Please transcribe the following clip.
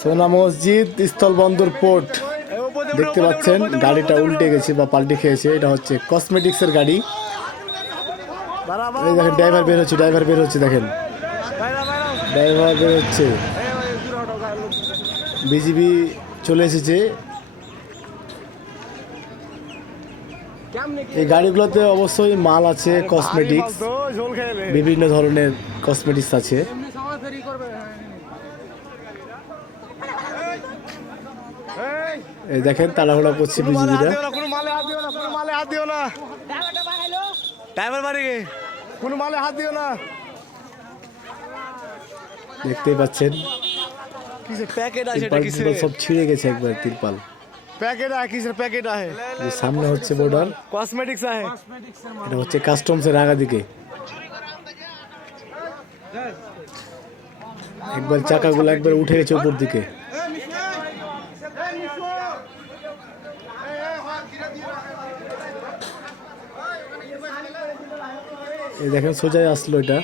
সোনা মসজিদ স্থলবন্দর পোর্ট দেখতে পাচ্ছেন। গাড়িটা উল্টে গেছে বা পাল্টে খেয়েছে। এটা হচ্ছে কসমেটিক্সের গাড়ি। এই দেখেন ড্রাইভার বের হচ্ছে দেখেন, ড্রাইভার বের হচ্ছে। বিজিবি চলে এসেছে। এই গাড়িগুলোতে অবশ্যই মাল আছে, কসমেটিক্স, বিভিন্ন ধরনের কসমেটিক্স আছে। এই দেখেন তাড়াহুড়া করছে বিজিবিরা। দেখতেই পাচ্ছেন তিরপালগুলো সব ছিঁড়ে গেছে একবার। তিরপাল সামনে হচ্ছে বর্ডার, এটা হচ্ছে কাস্টমসের আগা দিকে। একবার চাকাগুলো একবার উঠে গেছে উপর দিকে। এই দেখেন সোজাই আসলো এটা।